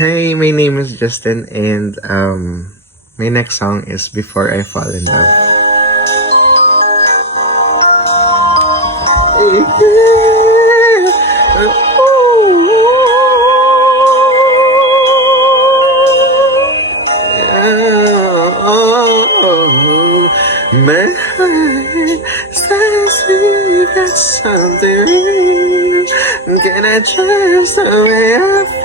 Hey, my name is Justin, and my next song is Before I Fall in Love. My heart says we got something. Can I trust the way I feel?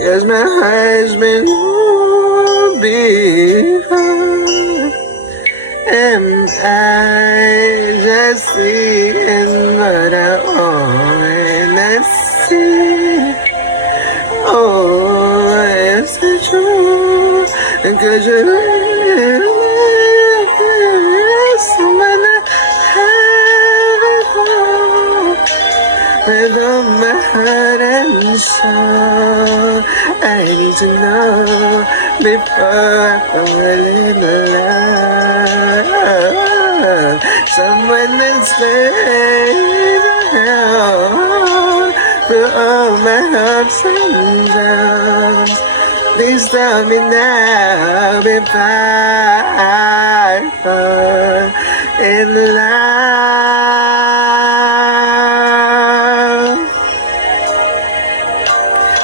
'Cause my heart's been warm before. Am I just seeing what I wanna see? Oh, is it true? Could you really love someone I haven't home? With all my heart and soul, I need to know before I fall in love. Someone that stays around through all my ups and downs. Please tell me now if I fall in love.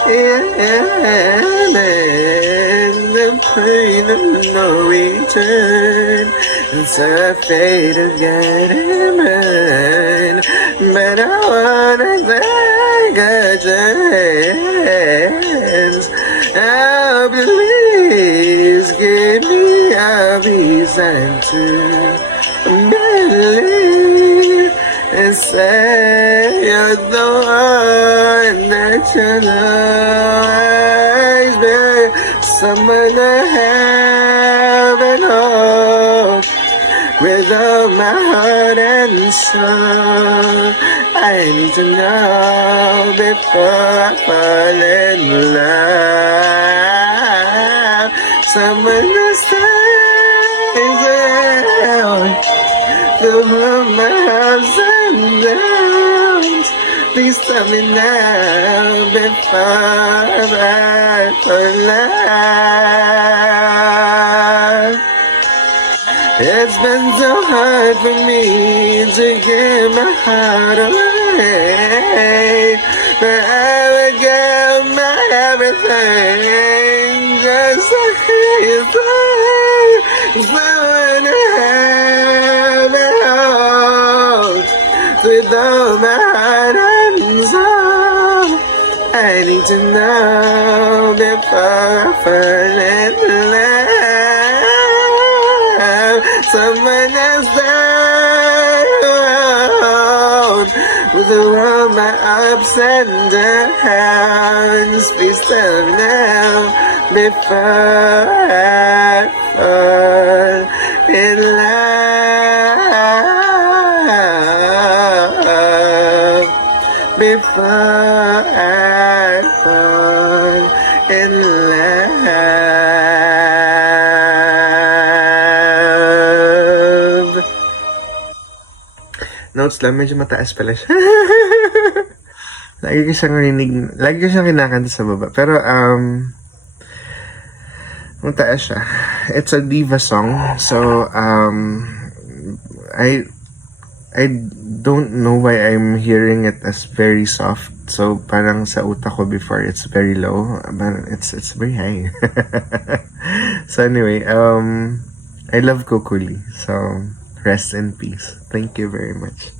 Yeah, and the pain of no return. It's afraid of getting burned, but I wanna take a chance. Oh, please give me a reason to believe and say you're the one that you'll always be. Someone I haven't hoped with all my heart and soul. I need to know before I fall in love. Someone that stays around through my ups and downs. Please tell me now before I fall in love. It's been so hard for me to give my heart away, but I would give my everything just to hear someone I haven't held with all my heart and soul. I need to know before I fall in love. Someone else down with all my ups and downs. Please tell me now before I fall in love. Before I fall in love. Notes lang, medyo mataas pala siya. Lagi ko siyang kinakanta sa baba. Pero, mataas siya. It's a diva song. So, I don't know why I'm hearing it as very soft. So, parang sa utak ko before, it's very low. But it's very high. So, anyway, I love Kukuli. So, rest in peace. Thank you very much.